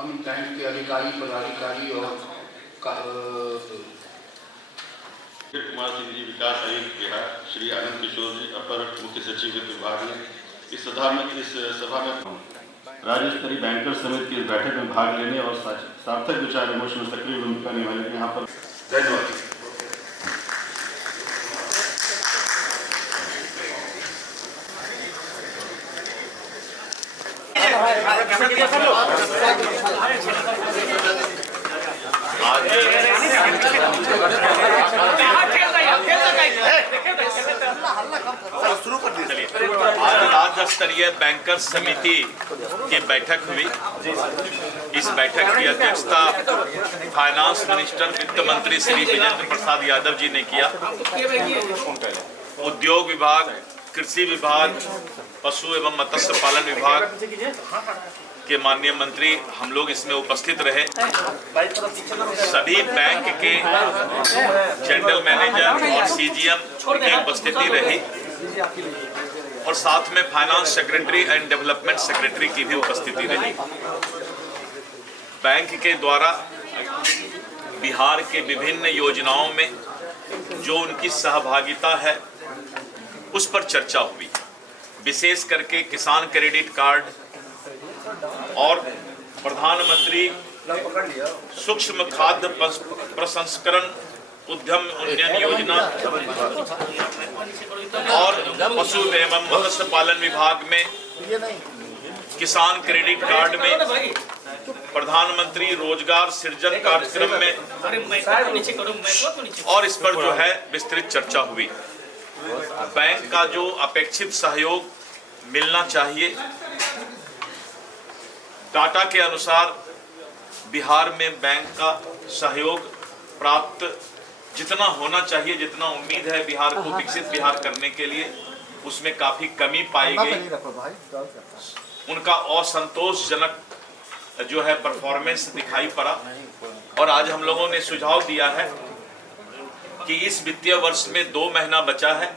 हम बैंक के अधिकारी पदाधिकारी और कुमार सिंह जी, विकास आयुक्त बिहार, श्री आनंद किशोर जी, अपर मुख्य सचिव वित्त विभाग ने इस सभा में राज्य स्तरीय बैंकर समिति की बैठक में भाग लेने और सार्थक विचार विमर्श में सक्रिय भूमिका निभाने के यहाँ पर धन्यवाद। आज राज्य स्तरीय बैंकर समिति की बैठक हुई। इस बैठक की अध्यक्षता फाइनेंस मिनिस्टर वित्त मंत्री श्री विजेंद्र प्रसाद यादव जी ने किया। उद्योग विभाग, कृषि विभाग, पशु एवं मत्स्य पालन विभाग के माननीय मंत्री हम लोग इसमें उपस्थित रहे। सभी बैंक के जनरल मैनेजर और सीजीएम की उपस्थिति रही और साथ में finance secretary and development secretary की भी उपस्थिति रही। बैंक के द्वारा बिहार के विभिन्न योजनाओं में जो उनकी सहभागिता है उस पर चर्चा हुई। विशेष करके किसान क्रेडिट कार्ड और प्रधानमंत्री सूक्ष्म खाद्य प्रसंस्करण उद्यम उन्नयन योजना और पशु एवं मत्स्य पालन विभाग में किसान क्रेडिट कार्ड में प्रधानमंत्री रोजगार सृजन कार्यक्रम में और इस पर जो है विस्तृत चर्चा हुई। बैंक का जो अपेक्षित सहयोग मिलना चाहिए, डाटा के अनुसार बिहार में बैंक का सहयोग प्राप्त जितना होना चाहिए, जितना उम्मीद है बिहार को विकसित बिहार करने के लिए, उसमें काफी कमी पाई गई। उनका असंतोषजनक जो है परफॉर्मेंस दिखाई पड़ा और आज हम लोगों ने सुझाव दिया है कि इस वित्तीय वर्ष में 2 महीना बचा है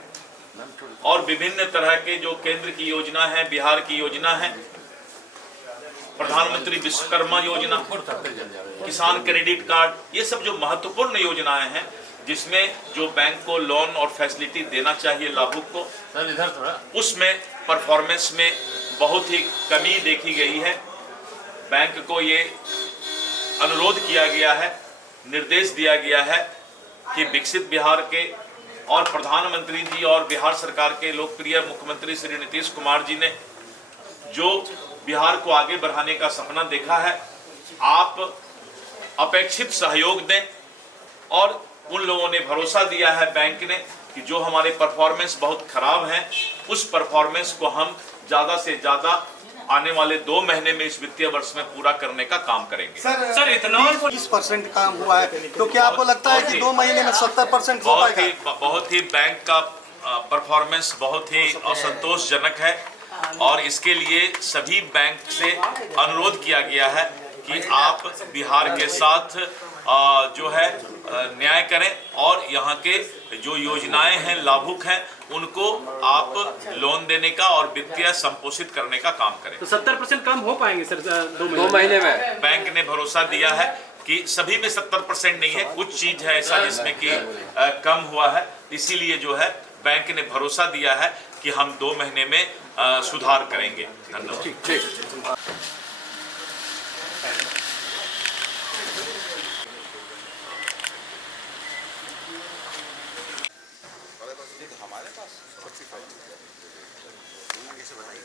और विभिन्न तरह के जो केंद्र की योजना है, बिहार की योजना है, प्रधानमंत्री विश्वकर्मा योजना, किसान क्रेडिट कार्ड, ये सब जो महत्वपूर्ण योजनाएं हैं जिसमें जो बैंक को लोन और फैसिलिटी देना चाहिए लाभुक को, उसमें परफॉर्मेंस में बहुत ही कमी देखी गई है। बैंक को ये अनुरोध किया गया है, निर्देश दिया गया है कि विकसित बिहार के और प्रधानमंत्री जी और बिहार सरकार के लोकप्रिय मुख्यमंत्री श्री नीतीश कुमार जी ने जो बिहार को आगे बढ़ाने का सपना देखा है, आप अपेक्षित सहयोग दें। और उन लोगों ने भरोसा दिया है बैंक ने कि जो हमारे परफॉर्मेंस बहुत खराब हैं, उस परफॉर्मेंस को हम ज़्यादा से ज़्यादा आने वाले 2 महीने में इस वित्तीय वर्ष में पूरा करने का काम करेंगे। सर इतना 20% काम हुआ है, तो क्या आपको लगता है कि 2 महीने में 70% हो पाएगा? बहुत ही बैंक का परफॉर्मेंस बहुत ही असंतोषजनक है और इसके लिए सभी बैंक से अनुरोध किया गया है कि आप बिहार के साथ जो है न्याय करें और यहाँ के जो योजनाएं हैं, लाभुक हैं, उनको आप लोन देने का और वित्तीय संपोषित करने का काम करें। तो 70% काम हो पाएंगे सर 2 महीने में? बैंक ने भरोसा दिया है कि सभी में 70% नहीं है, कुछ चीज है ऐसा जिसमें कि कम हुआ है, इसीलिए जो है बैंक ने भरोसा दिया है कि हम 2 महीने में सुधार करेंगे। धन्यवाद। हमारे पास 45 कैसे बताइए?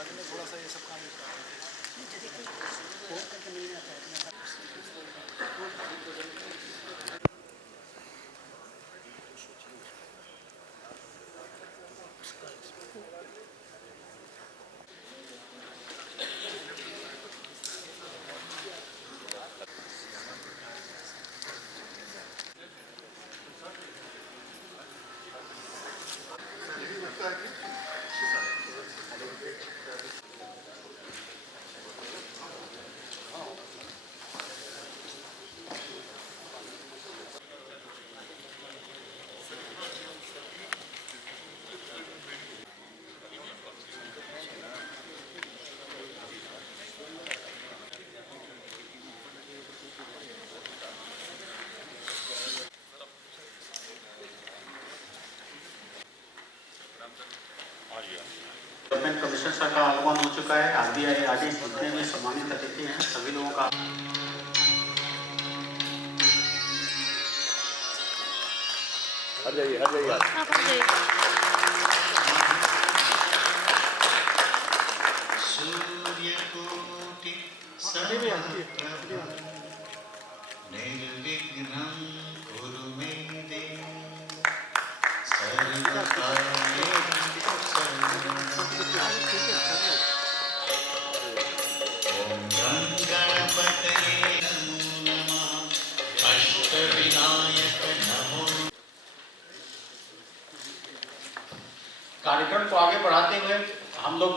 पार्टी ने थोड़ा सा ये सब काम डेवलपमेंट कमिश्नर सर का आगमन हो चुका है। आरबीआई आदि जितने भी सम्मानित अतिथि हैं सभी लोगों का सूर्यकोटि निर्विघ्नं कुरु मे देव सर्वकार्येषु ॐ गणपतये नमो नमः अष्टविनायक नमो। कार्यक्रम को आगे बढ़ाते हुए हम लोग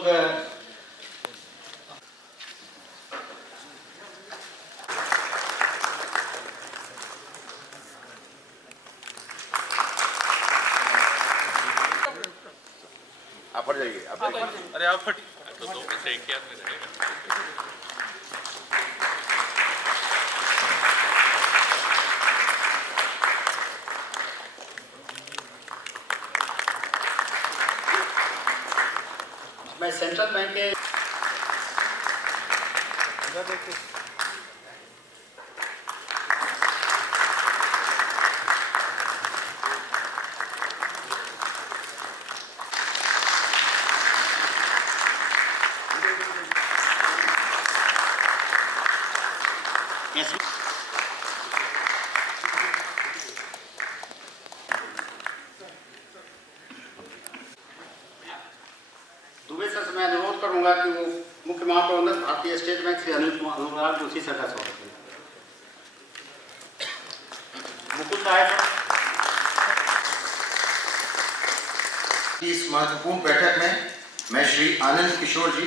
आप फट जाइए, आप जाइए। अरे आप फट तो 2 में से एक ही आदमी रहेगा। मैं सेंट्रल बैंक के दुबे सर से मैं अनुरोध करूंगा कि वो मुख्य महाप्रबंधक भारतीय स्टेट बैंक से अनुराग जोशी सर का स्वागत करें। मुकुल साहब इस महत्वपूर्ण बैठक में मैं श्री आनंद किशोर जी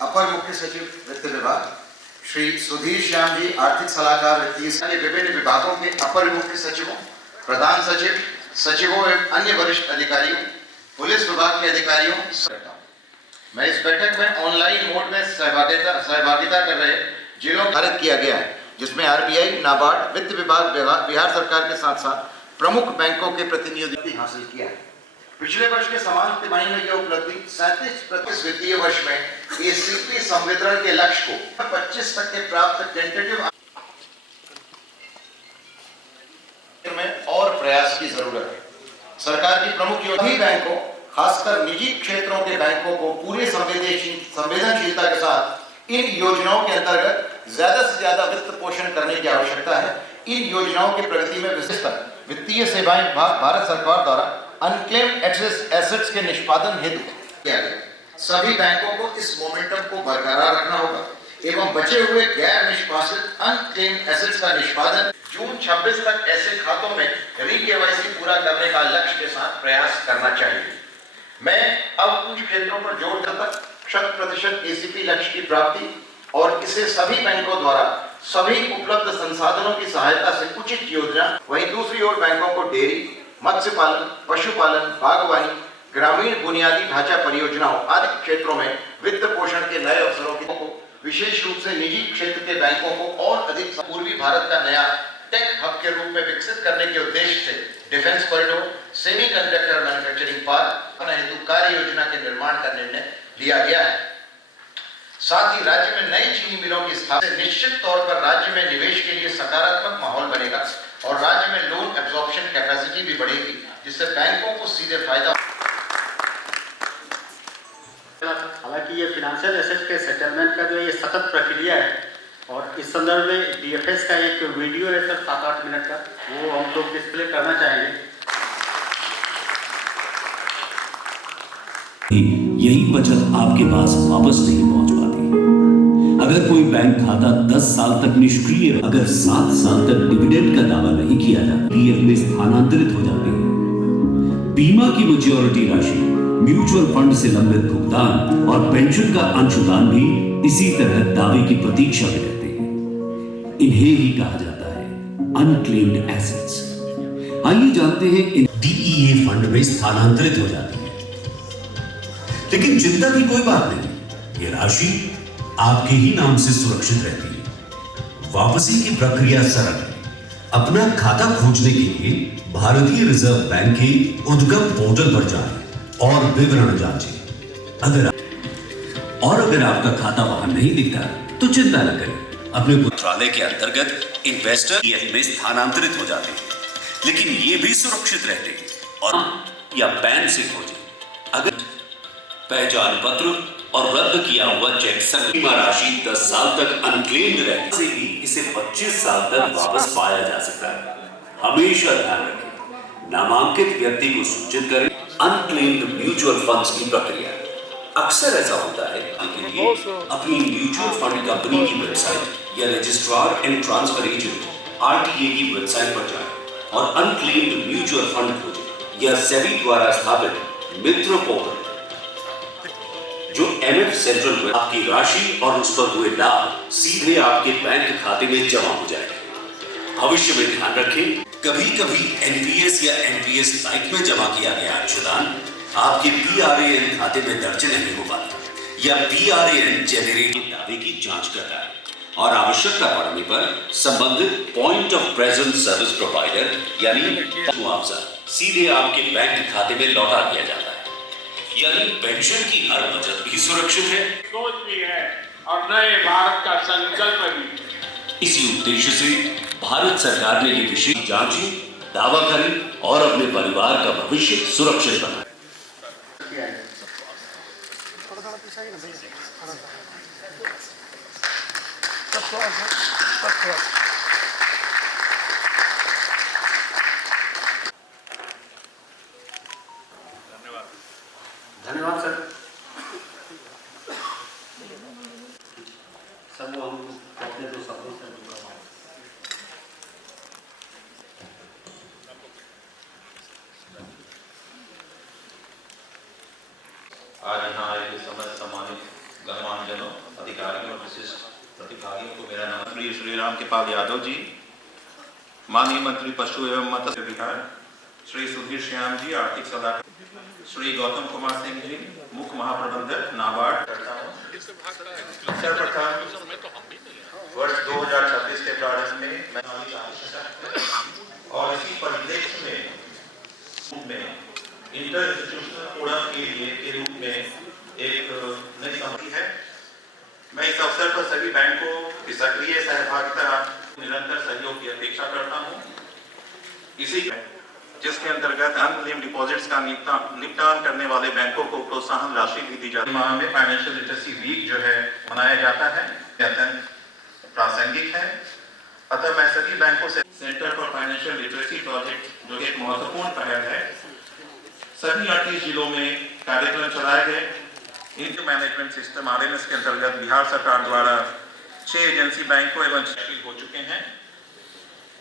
अपर मुख्य सचिव वित्त विभाग, श्री सुधीर श्याम जी आर्थिक सलाहकार वित्तीय विभिन्न विभागों के अपर मुख्य सचिवों, प्रधान सचिव, सचिवों एवं अन्य वरिष्ठ अधिकारियों, पुलिस विभाग के अधिकारियों, मैं इस बैठक में ऑनलाइन मोड में सहभागिता कर रहे जिलों को निर्धारित किया गया है, जिसमें आरबीआई, नाबार्ड, वित्त विभाग, बिहार सरकार के साथ साथ प्रमुख बैंकों के प्रतिनिधि हासिल किया है। पिछले वर्ष के समान तिमाही में यह उपलब्धि 37% वित्तीय वर्ष में एसीपी संवितरण के लक्ष्य को 25% प्राप्त टेंटेटिव में और प्रयास की जरूरत है। सरकार की प्रमुख योजना बैंकों, खासकर निजी क्षेत्रों के बैंकों को पूरे संवेदनशीलता के साथ इन योजनाओं के अंतर्गत ज्यादा से ज्यादा वित्त पोषण करने की आवश्यकता है। इन योजनाओं की प्रगति में विशेषकर वित्तीय सेवाएं विभाग भारत सरकार द्वारा अनक्लेम्ड एसेट्स के निष्पादन हेतु किया गया। सभी बैंकों को इस मोमेंटम को बरकरार रखना होगा एवं बचे हुए गैर निष्पादित अनक्लेम्ड एसेट्स का निष्पादन जून 26 तक ऐसे खातों में री-केवाईसी पूरा करने का लक्ष्य के साथ प्रयास करना चाहिए। मैं अब कुछ क्षेत्रों पर जोर देता 100% एसीपी लक्ष्य की प्राप्ति और इसे सभी बैंकों द्वारा सभी उपलब्ध संसाधनों की सहायता से उचित योजना, वहीं दूसरी ओर बैंकों को डेयरी, मत्स्य पालन, पशुपालन, बागवानी, ग्रामीण बुनियादी ढांचा परियोजनाओं आदि क्षेत्रों में वित्त पोषण के नए अवसरों को विशेष रूप से निजी क्षेत्र के बैंकों को और अधिक पूर्वी भारत का नया टेक हब के रूप में विकसित करने के उद्देश्य से defence corridor, semiconductor manufacturing park हेतु कार्य योजना के निर्माण का निर्णय लिया गया है। साथ ही राज्य में नई चीनी मिलों की स्थापना से निश्चित तौर पर राज्य में निवेश के लिए सकारात्मक माहौल बनेगा और राज्य में लोन एब्जॉर्प्शन कैपेसिटी भी बढ़ेगी, जिससे बैंकों को सीधे फायदा। हालांकि कि ये फिनेंशियल एसेट के सेटलमेंट का जो ये सतत प्रक्रिया है, और इस संदर्भ में डीएफएस का एक वीडियो है सर 7-8 मिनट का, वो हम लोग डिस्प्ले करना चाहेंगे। यही बचत आपके पास वापस नहीं पहुंच पाती। अगर कोई बैंक खाता 10 साल तक निष्क्रिय, अगर 7 साल तक डिविडेंड का दावा नहीं किया जाता, पीएफ में स्थानांतरित हो जाते हैं। बीमा की मैच्योरिटी राशि, म्यूचुअल फंड से लंबित भुगतान और पेंशन का अंशदान भी इसी तरह दावे की प्रतीक्षा में रहते हैं। इन्हें ही कहा जाता है अनक्लेम्ड एसेट्स। आइए जानते हैं इन डीईए फंड में स्थानांतरित हो जाती है। लेकिन चिंता की कोई बात नहीं, ये राशि आपके ही नाम से सुरक्षित रहती है। वापसी की प्रक्रिया सरल है। अपना खाता खोजने के लिए भारतीय रिजर्व बैंक के उद्गम पोर्टल पर जाएं और विवरण जांचें। अगर आपका खाता वहां नहीं दिखता तो चिंता न करें, अपने मंत्रालय के अंतर्गत इन्वेस्टर पीएफ में स्थानांतरित हो जाते हैं, लेकिन ये भी सुरक्षित रहते हैं। और या पैन से खोजें। अगर पहचान पत्र और रद्द किया हुआ चेक संग बीमा राशि 10 साल तक अनक्लेम्ड रहने से भी इसे 25 साल तक वापस पाया जा सकता है। हमेशा ध्यान रखें, नामांकित व्यक्ति को सूचित करें। अनक्लेम्ड म्यूचुअल फंड्स की प्रक्रिया अक्सर ऐसा होता है के लिए अपनी म्यूचुअल फंड कंपनी की वेबसाइट या registrar and transfer agent RTA की वेबसाइट पर जाएं और अनक्लेम्ड म्यूचुअल फंड खोजें या सेबी द्वारा स्थापित मित्र पोर्टल जो एमएफ सेंट्रल में आपकी राशि और उस पर हुए लाभ सीधे आपके बैंक खाते में जमा हो जाएंगे। भविष्य में ध्यान रखें, कभी-कभी एनपीएस या एनपीएस लाइट में जमा किया गया अंशदान आपके पीआरएएन खाते में दर्ज नहीं हो पाता, या पीआरएएन जेनरेट दावे की जांच करता है और आवश्यकता पड़ने पर संबंधित point of presence service provider यानी मुआवजा सीधे आपके बैंक खाते में लौटा दिया जाता है। यानी पेंशन की हर बचत भी सुरक्षित है, सोच भी है और नए भारत का संकल्प भी। इसी उद्देश्य से भारत सरकार ने ये विशेष जांचें, दावा करें और अपने परिवार का भविष्य सुरक्षित बनाए। धन्यवाद सर। सब वो हम अपने दो शब्दों से आज यहाँ आए हुए समस्त सम्मानित गणमान्यजनों, अधिकारियों और विशिष्ट प्रतिभागियों को मेरा नाम श्री राम कृपाल यादव जी, माननीय मंत्री पशु एवं मत्स्य विहार श्री सुधीर श्याम जी, आर्थिक सलाहकार श्री गौतम कुमार सिंह जी, मुख्य महाप्रबंधक नाबार्ड करता हूँ। सर्वप्रथम वर्ष 2026 के प्रारंभ में मैं और इसी परिप्रेक्ष्य में इंटर इंस्टीट्यूशनल फोरम के रूप में एक नई समिति है। मैं इस अवसर पर सभी बैंकों की सक्रिय सहभागिता, निरंतर सहयोग की अपेक्षा करता हूँ। इसी जिसके अंतर्गत अनक्लेम्ड डिपॉजिट्स का निपटान करने वाले बैंकों को प्रोत्साहन राशि भी दी जाती है। माह में फाइनेंशियल लिटरेसी वीक जो है मनाया जाता है, अत्यंत प्रासंगिक है। अतः मैं सभी बैंकों से centre for financial literacy project जो एक महत्वपूर्ण पहल है, सभी 38 जिलों में कार्यक्रम चलाए गए। इनके मैनेजमेंट सिस्टम आरएमएस के अंतर्गत बिहार सरकार द्वारा 6 एजेंसी बैंकों एवं शामिल हो चुके हैं।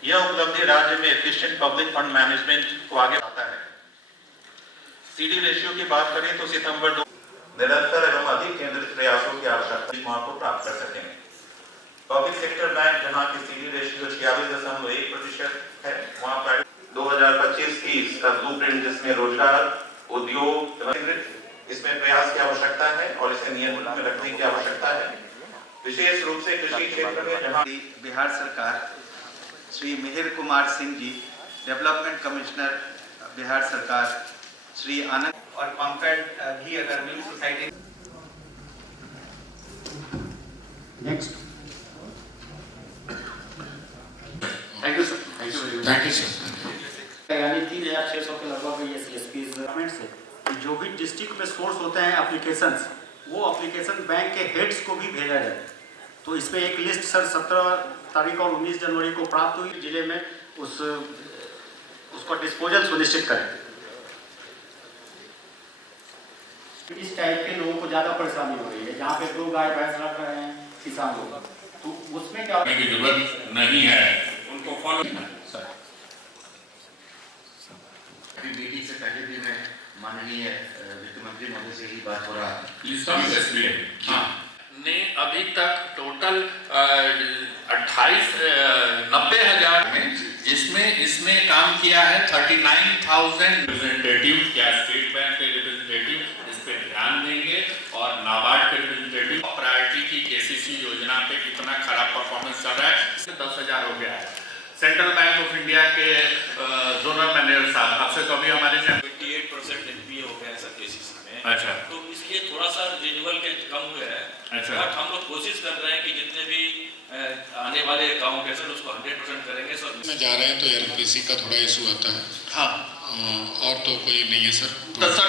यह उपलब्धि राज्य में एफिशिएंट पब्लिक फंड मैनेजमेंट को आगे बढ़ाता है। सीडी रेशियो की बात करें तो सितंबर 2 निरंतर एवं अधिक केंद्रित प्रयासों की आवश्यकता इस माह को प्राप्त कर सकेंगे। पब्लिक सेक्टर बैंक जहां की सीडी रेशियो 46.1% है, वहां प्राइवेट 2025-30 का ब्लूप्रिंट जिसमें रोजगार, उद्योग, इसमें प्रयास की आवश्यकता है और इसे नियंत्रण में रखने की आवश्यकता है। विशेष रूप से कृषि क्षेत्र में जहां बिहार सरकार श्री मिहिर कुमार सिंह जी, डेवलपमेंट कमिश्नर बिहार सरकार श्री आनंद और कॉम्पैक्ट घी अगर milk society. Next. Thank you sir. Thank you sir. यानी 3600 के लगभग ये सीएसपीज गवर्नमेंट से जो भी डिस्ट्रिक्ट में सोर्स होते हैं एप्लीकेशंस, वो एप्लीकेशन बैंक के हेड्स को भी भेजा जाए। तो इसमें एक लिस्ट सर 17 तारीख और 19 जनवरी को प्राप्त हुई, जिले में उसको डिस्पोजल सुनिश्चित करें। इस टाइप के लोगों को ज़्यादा परेशानी हो रही है, जहाँ पे 2 गाय भैंस रख रहे हैं किसान लोग, तो उसमें क्या की जरूरत नहीं है, उनको फॉलो मीटिंग से पहले भी मैं माननीय वित्त मंत्री महोदय से ही बात हो रहा है। ने अभी तक टोटल 90,000 में, जिसमें इसने काम किया है 39,000 रिप्रेजेंटेटिव। क्या स्टेट बैंक के रिप्रेजेंटेटिव इस पे ध्यान देंगे और नाबार्ड के रिप्रेजेंटेटिव प्रायोरिटी की केसीसी योजना पे कितना खराब परफॉर्मेंस चल रहा है, 10,000 हो गया है। सेंट्रल बैंक ऑफ इंडिया के जोनल मैनेजर साहब आपसे कभी हमारे 28% एनपीए हो गया है सर केसीसी में। अच्छा, तो इसलिए थोड़ा सा रिन्यूअल के कम हुए हैं। अच्छा, बट हम लोग कोशिश कर रहे हैं कि जितने भी आने वाले अकाउंट है सर उसको 100% करेंगे सर। में जा रहे हैं तो एलपीसी का थोड़ा इशू आता है। हाँ, और तो कोई नहीं है सर। तो सर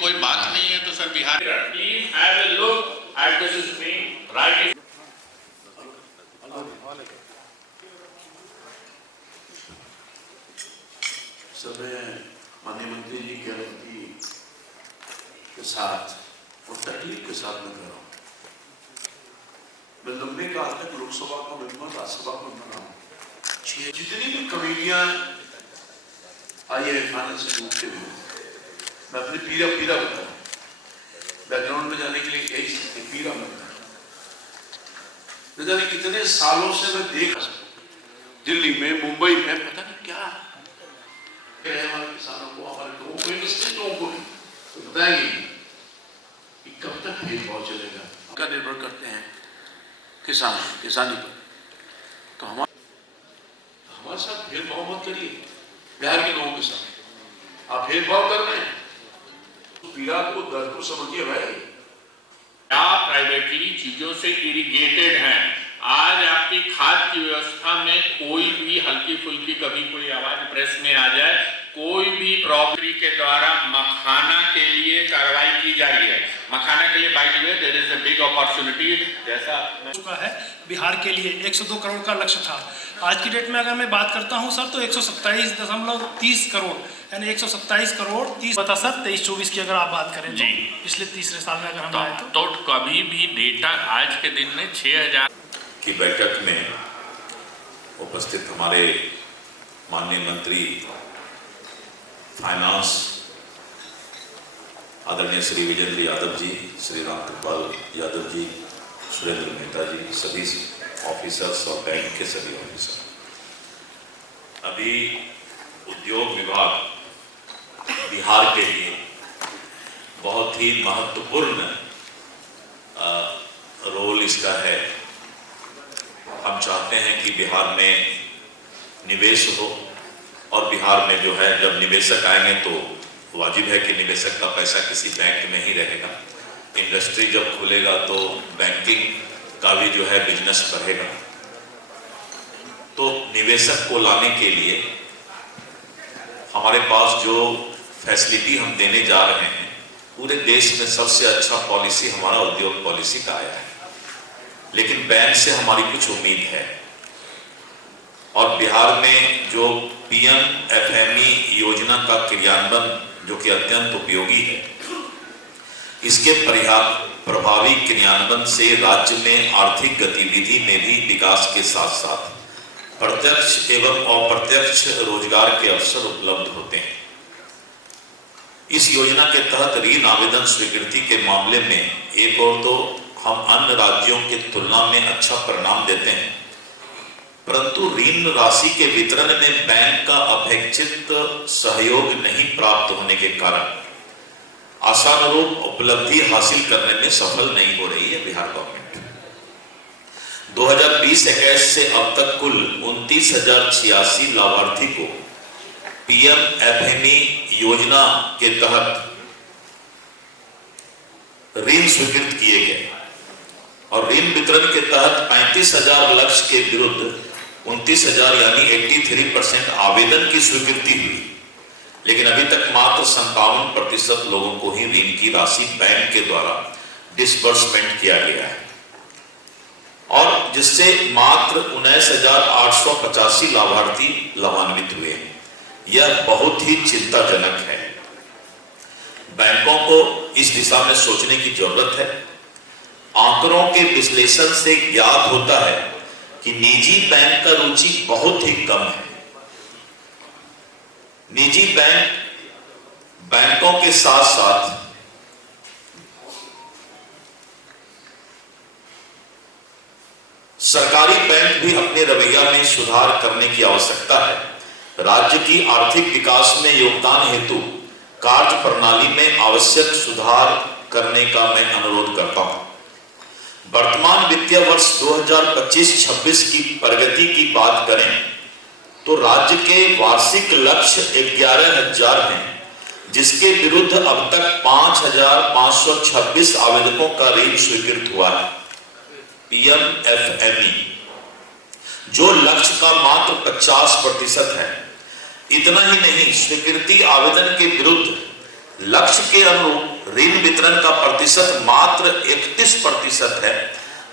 कोई बात नहीं है तो sir Bihar please have a look at this screen right. Sir मैं माननीय मंत्री जी की अनुमति के साथ और तकलीफ के साथ मैं कर रहा हूँ। मैं लंबे काल तक लोकसभा का मेंबर, राज्यसभा का मेंबर रहा हूँ। जितनी भी कमेटियां आई है फाइनेंस से डूबते हुए, मैं अपनी पीड़ा बता रहा हूँ। बैकग्राउंड में जाने के लिए यही पीड़ा में बता रहा हूँ। जाने कितने सालों से मैं देख रहा हूँ, दिल्ली में, मुंबई में, पता नहीं क्या हमारे किसानों को, हमारे लोगों को, लोगों को तो बताएंगे कि कब तक भेदभाव चलेगा। का निर्भर करते हैं किसानी पर। तो हमारे साथ भेदभाव मत करिए। बिहार के लोगों के साथ आप भेदभाव कर रहे हैं, तो पीड़ा को, दर्द को समझिए भाई। आप प्राइवेटली चीजों से इरिगेटेड हैं। आज आपकी खाद की व्यवस्था में कोई भी हल्की फुल्की कभी कोई आवाज प्रेस में आ जाए, कोई भी प्रॉपर्टी के द्वारा मखाना के लिए कार्रवाई की जा रही है। मखाना के लिए by the way there is a big opportunity. जैसा चुका है बिहार के लिए 102 करोड़ का लक्ष्य था। आज की डेट में अगर मैं बात करता हूं सर तो 127.30 करोड़, यानी 127 करोड़ 30 बता सर 23-24 की अगर आप बात करें जी, पिछले तीसरे साल में अगर हम आए तो कभी भी डेटा आज के दिन में 6,000 की बैठक में उपस्थित हमारे माननीय मंत्री फाइनेंस आदरणीय श्री विजेंद्र यादव जी, श्री राम कृपाल यादव जी, सुरेंद्र मेहता जी, सभी ऑफिसर्स और बैंक के सभी ऑफिसर। अभी उद्योग विभाग बिहार के लिए बहुत ही महत्वपूर्ण रोल इसका है। हम चाहते हैं कि बिहार में निवेश हो, और बिहार में जो है जब निवेशक आएंगे तो वाजिब है कि निवेशक का पैसा किसी बैंक में ही रहेगा। इंडस्ट्री जब खुलेगा तो बैंकिंग का भी जो है बिजनेस बढ़ेगा। तो निवेशक को लाने के लिए हमारे पास जो फैसिलिटी हम देने जा रहे हैं, पूरे देश में सबसे अच्छा पॉलिसी हमारा उद्योग पॉलिसी का आया है। लेकिन बैंक से हमारी कुछ उम्मीद है, और बिहार में जो PMFME योजना का क्रियान्वयन जो कि अत्यंत उपयोगी है, इसके प्रभावी क्रियान्वयन से राज्य में आर्थिक गतिविधि में भी विकास के साथ साथ प्रत्यक्ष एवं अप्रत्यक्ष रोजगार के अवसर उपलब्ध होते हैं। इस योजना के तहत ऋण आवेदन स्वीकृति के मामले में एक और तो हम अन्य राज्यों की तुलना में अच्छा परिणाम देते हैं, परंतु ऋण राशि के वितरण में बैंक का अपेक्षित सहयोग नहीं प्राप्त होने के कारण आशानुरूप उपलब्धि हासिल करने में सफल नहीं हो रही है बिहार गवर्नमेंट। 2020-21 से अब तक कुल 29,086 लाभार्थी को PMFME योजना के तहत ऋण स्वीकृत किए गए, और ऋण वितरण के तहत 35,000 लक्ष्य के विरुद्ध 29,000 यानी 83% आवेदन की स्वीकृति हुई। लेकिन अभी तक मात्र 57% लोगों को ही ऋण की राशि बैंक के द्वारा डिसबर्समेंट किया गया है और जिससे मात्र 19,885 लाभार्थी लाभान्वित हुए हैं। यह बहुत ही चिंताजनक है। बैंकों को इस दिशा में सोचने की जरूरत है। आंकड़ों के विश्लेषण से ज्ञात होता है कि निजी बैंक का रुचि बहुत ही कम है। निजी बैंकों के साथ साथ सरकारी बैंक भी अपने रवैया में सुधार करने की आवश्यकता है। राज्य की आर्थिक विकास में योगदान हेतु कार्य प्रणाली में आवश्यक सुधार करने का मैं अनुरोध करता हूं। वर्तमान वित्तीय वर्ष 2025-26 की प्रगति की बात करें तो राज्य के वार्षिक लक्ष्य 11,000 हैं, जिसके विरुद्ध अब तक 5,526 आवेदकों का ऋण स्वीकृत हुआ है। PMFME जो लक्ष्य का मात्र 50% है। इतना ही नहीं, स्वीकृति आवेदन के विरुद्ध लक्ष्य के अनुरूप ऋण वितरण का प्रतिशत मात्र 31% है,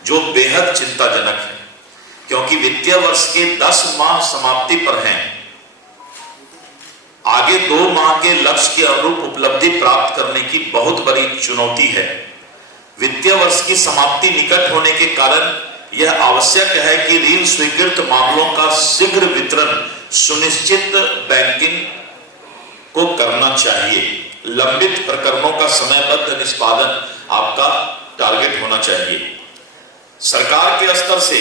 जो बेहद चिंताजनक है, क्योंकि वित्तीय वर्ष के 10 माह समाप्ति पर हैं। आगे 2 माह के लक्ष्य के अनुरूप उपलब्धि प्राप्त करने की बहुत बड़ी चुनौती है। वित्तीय वर्ष की समाप्ति निकट होने के कारण यह आवश्यक है कि ऋण स्वीकृत मामलों का शीघ्र वितरण सुनिश्चित बैंकिंग को करना चाहिए। लंबित प्रकरणों का समयबद्ध निष्पादन आपका टारगेट होना चाहिए। सरकार के स्तर से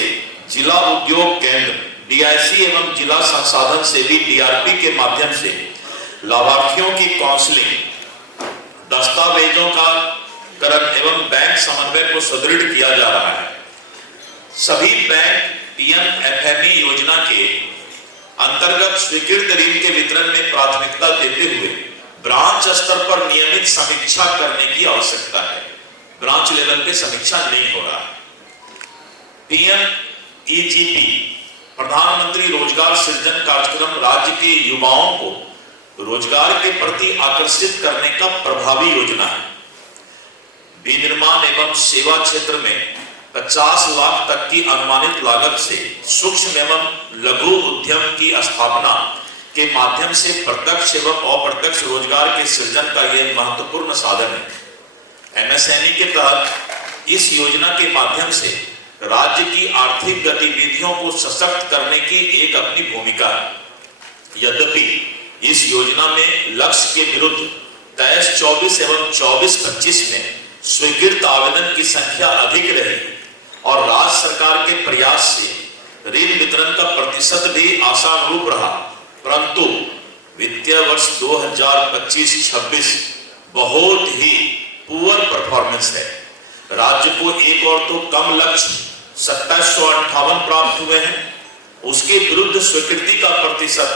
जिला उद्योग केंद्र DIC एवं जिला संसाधन सेवी DRP के माध्यम से लाभार्थियों की काउंसलिंग, दस्तावेजों का करण एवं बैंक समन्वय को सुदृढ़ किया जा रहा है। सभी बैंक PMFME योजना के अंतर्गत स्वीकृत ऋण के वितरण में प्राथमिकता देते हुए ब्रांच स्तर पर नियमित समीक्षा करने की आवश्यकता है। ब्रांच लेवल पे समीक्षा नहीं हो रहा है। PMEGP प्रधानमंत्री रोजगार सृजन कार्यक्रम राज्य के युवाओं को रोजगार के प्रति आकर्षित करने का प्रभावी योजना है। विनिर्माण एवं सेवा क्षेत्र में 50 लाख तक की अनुमानित लागत से सूक्ष्म एवं लघु उद्यम की स्थापना के माध्यम से प्रत्यक्ष एवं अप्रत्यक्ष रोजगार के सृजन का यह महत्वपूर्ण साधन है। MSME के तहत इस योजना के माध्यम से राज्य की आर्थिक गतिविधियों को सशक्त करने की एक अपनी भूमिका है। यद्यपि इस योजना में लक्ष्य के विरुद्ध 23-24 एवं 24-25 में स्वीकृत आवेदन की संख्या अधिक रही और राज्य सरकार के प्रयास से ऋण वितरण का प्रतिशत भी आशानुरूप रहा, परंतु वित्तीय वर्ष 2025-26 बहुत ही पुअर परफॉर्मेंस है। राज्य को एक और तो कम लक्ष्य 2758 प्राप्त हुए हैं, उसके विरुद्ध स्वीकृति का प्रतिशत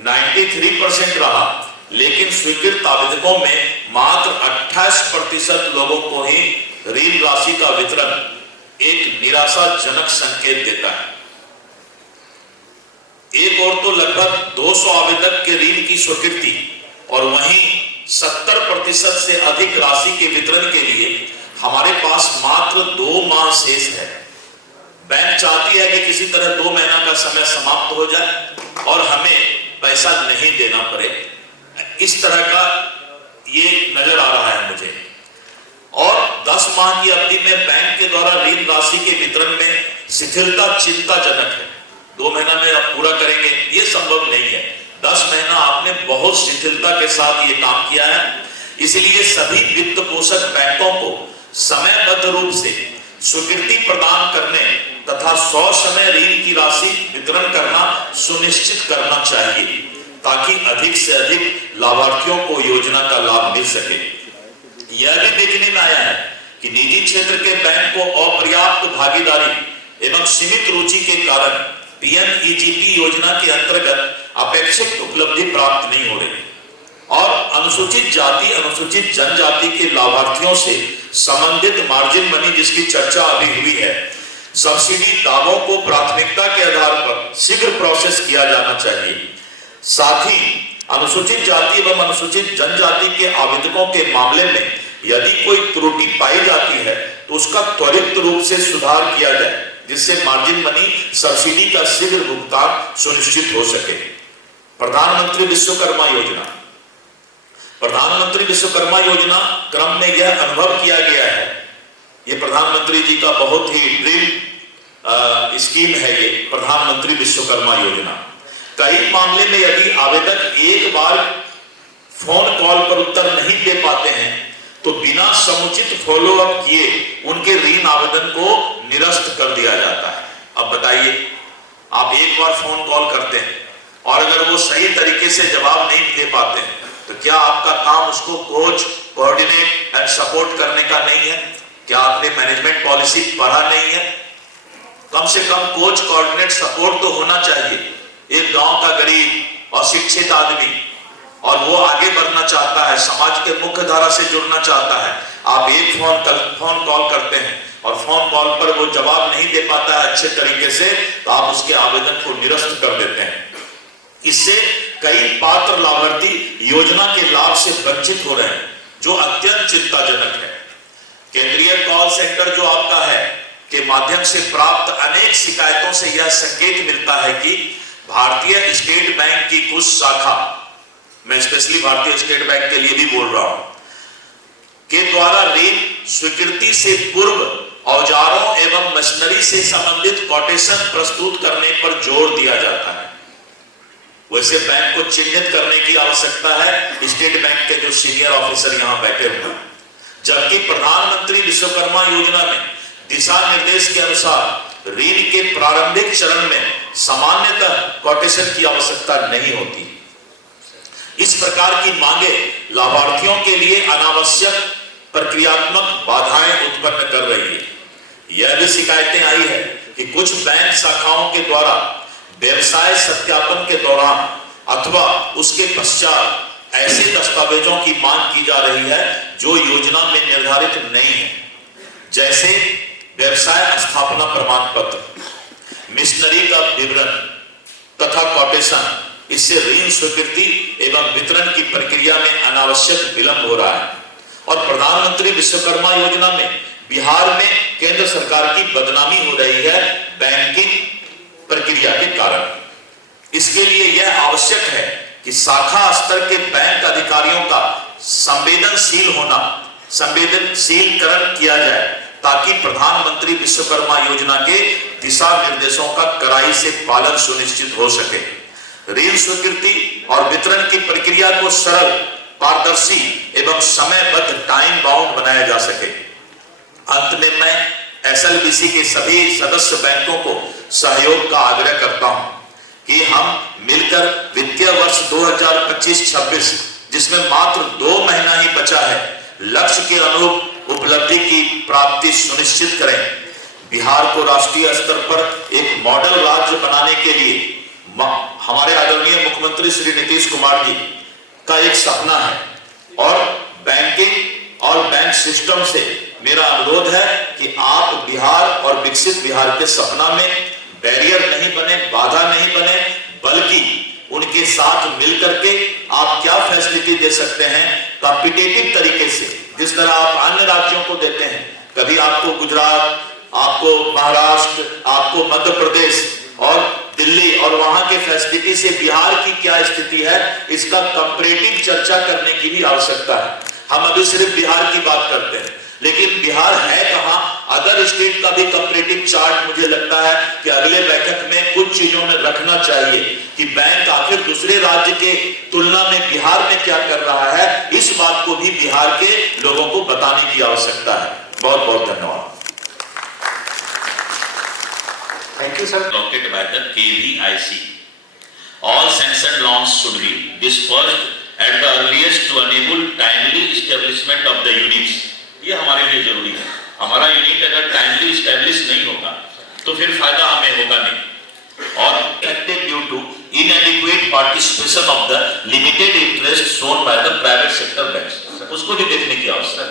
93% रहा, लेकिन स्वीकृत आवेदकों में मात्र 28% लोगों को ही ऋण राशि का वितरण एक निराशाजनक संकेत देता है। एक और तो लगभग 200 आवेदक के ऋण की स्वीकृति और वहीं 70% से अधिक राशि के वितरण के लिए हमारे पास मात्र 2 माह शेष है। बैंक चाहती है कि किसी तरह 2 महीना का समय समाप्त हो जाए और हमें पैसा नहीं देना पड़े। इस तरह का ये नजर आ रहा है मुझे। और 10 माह की अवधि में बैंक के द्वारा ऋण राशि के वितरण में शिथिलता चिंताजनक है। 2 महीना में आप पूरा करेंगे ये संभव नहीं है। 10 महीना आपने बहुत शिथिलता के साथ ये काम किया है। इसलिए सभी वित्त पोषक बैंकों को समयबद्ध रूप से स्वीकृति प्रदान करने तथा 100 समय ऋण की राशि वितरण करना सुनिश्चित करना चाहिए, ताकि अधिक से अधिक लाभार्थियों को योजना का लाभ मिल सके। यह भी देखने में आया है कि निजी क्षेत्र के बैंक को अपर्याप्त भागीदारी एवं सीमित रुचि के कारण PMEGP योजना के अंतर्गत अपेक्षित उपलब्धि प्राप्त नहीं हो रही और अनुसूचित जाति अनुसूचित जनजाति के लाभार्थियों से संबंधित मार्जिन मनी जिसकी चर्चा अभी हुई है, सब्सिडी दावों को प्राथमिकता के आधार पर शीघ्र प्रोसेस किया जाना चाहिए। साथ ही अनुसूचित जाति एवं अनुसूचित जनजाति के आवेदकों के मामले में यदि कोई त्रुटि पाई जाती है तो उसका त्वरित रूप से सुधार किया जाए, जिससे मार्जिन मनी सब्सिडी का शीघ्र भुगतान सुनिश्चित हो सके। प्रधानमंत्री विश्वकर्मा योजना, प्रधानमंत्री विश्वकर्मा योजना क्रम में यह अनुभव किया गया है, ये प्रधानमंत्री जी का बहुत ही ड्रीम स्कीम है ये प्रधानमंत्री विश्वकर्मा योजना। कई मामले में यदि आवेदक एक बार फोन कॉल पर उत्तर नहीं दे पाते हैं तो बिना समुचित फॉलोअप किए उनके ऋण आवेदन को निरस्त कर दिया जाता है। अब बताइए, आप एक बार फोन कॉल करते हैं और अगर वो सही तरीके से जवाब नहीं दे पाते हैं तो क्या आपका काम उसको कोच, कोऑर्डिनेट एंड सपोर्ट करने का नहीं है? क्या आपने मैनेजमेंट पॉलिसी पढ़ा नहीं है? कम से कम कोच, कोऑर्डिनेट, सपोर्ट तो होना चाहिए। एक गांव का गरीब और शिक्षित आदमी और वो आगे बढ़ना चाहता है, समाज के मुख्य धारा से जुड़ना चाहता है, आप एक फोन कॉल करते हैं और फोन कॉल पर वो जवाब नहीं दे पाता है अच्छे तरीके से, तो आप उसके आवेदन को निरस्त कर देते हैं। इससे कई पात्र लाभार्थी योजना के लाभ से वंचित हो रहे हैं, जो अत्यंत चिंताजनक है। केंद्रीय कॉल सेंटर जो आपका है के माध्यम से प्राप्त अनेक शिकायतों से यह संकेत मिलता है कि भारतीय स्टेट बैंक की कुछ शाखा, मैं स्पेशली भारतीय स्टेट बैंक के लिए भी बोल रहा हूं, के द्वारा ऋण स्वीकृति से पूर्व औजारों एवं मशीनरी से संबंधित कोटेशन प्रस्तुत करने पर जोर दिया जाता है। वैसे बैंक को चिन्हित करने की आवश्यकता है, स्टेट बैंक के जो सीनियर ऑफिसर यहां बैठे हुए हैं, जबकि प्रधानमंत्री विश्वकर्मा योजना में दिशा निर्देश के अनुसार ऋण के प्रारंभिक चरण में सामान्यतः कोटेशन की आवश्यकता नहीं होती। इस प्रकार की मांगे लाभार्थियों के लिए अनावश्यक प्रक्रियात्मक बाधाएं उत्पन्न कर रही है। यह भी शिकायतें आई है कि कुछ बैंक शाखाओं के द्वारा व्यवसाय सत्यापन के दौरान अथवा उसके पश्चात ऐसे दस्तावेजों की मांग की जा रही है जो योजना में निर्धारित नहीं है, जैसे व्यवसाय स्थापना प्रमाण पत्र, मिशनरी का विवरण तथा कोटेशन। इससे ऋण स्वीकृति एवं वितरण की प्रक्रिया में अनावश्यक विलंब हो रहा है और प्रधानमंत्री विश्वकर्मा योजना में बिहार में केंद्र सरकार की बदनामी हो रही है बैंकिंग प्रक्रिया के कारण। इसके लिए यह आवश्यक है कि शाखा स्तर के बैंक अधिकारियों का संवेदनशीलकरण किया जाए, ताकि प्रधानमंत्री विश्वकर्मा योजना के दिशा निर्देशों का कड़ाई से पालन सुनिश्चित हो सके। ऋण स्वीकृति और वितरण की प्रक्रिया को सरल, पारदर्शी एवं समयबद्ध टाइम बाउंड बनाया जा सके। अंत में मैं एसएलबीसी के सभी सदस्य बैंकों को सहयोग का आग्रह करता हूं कि हम मिलकर वित्तीय वर्ष 2025-26, जिसमें मात्र 2 महीना ही बचा है, लक्ष्य के अनुरूप उपलब्धि की प्राप्ति सुनिश्चित करें। बिहार को राष्ट्रीय स्तर पर एक मॉडल राज्य बनाने के लिए हमारे आदरणीय मुख्यमंत्री श्री नीतीश कुमार जी का एक सपना है और बैंकिंग और बैंक सिस्टम से मेरा अनुरोध है कि आप बिहार और विकसित बिहार के सपना में बैरियर नहीं बने, बाधा नहीं बने, बल्कि उनके साथ मिलकर के आप क्या फैसिलिटी दे सकते हैं कॉम्पिटिटिव तरीके से, जिस तरह आप अन्य राज्यों को देते हैं। कभी आपको गुजरात, आपको महाराष्ट्र, आपको मध्य प्रदेश और दिल्ली और वहां के फैसिलिटी से बिहार की क्या स्थिति है, इसका कंपैरेटिव चर्चा करने की भी आवश्यकता है। हम अभी सिर्फ बिहार की बात करते हैं, लेकिन बिहार है कहां, अदर स्टेट का भी कंपैरेटिव चार्ट मुझे लगता है कि अगले बैठक में कुछ चीजों में रखना चाहिए कि बैंक आखिर दूसरे राज्य के तुलना में बिहार में क्या कर रहा है, इस बात को भी बिहार के लोगों को बताने की आवश्यकता है। बहुत बहुत धन्यवाद। Thank you, sir. Adopted by the KVIC. All sanctioned loans should be disbursed at the earliest to enable timely establishment of the units. ये हमारे लिए जरूरी है। हमारा यूनिट अगर टाइमली स्टैब्लिश नहीं होगा तो फिर फायदा हमें होगा नहीं। और affected due to inadequate participation of the limited interest shown by the private sector banks, उसको भी देखने की आवश्यकता है।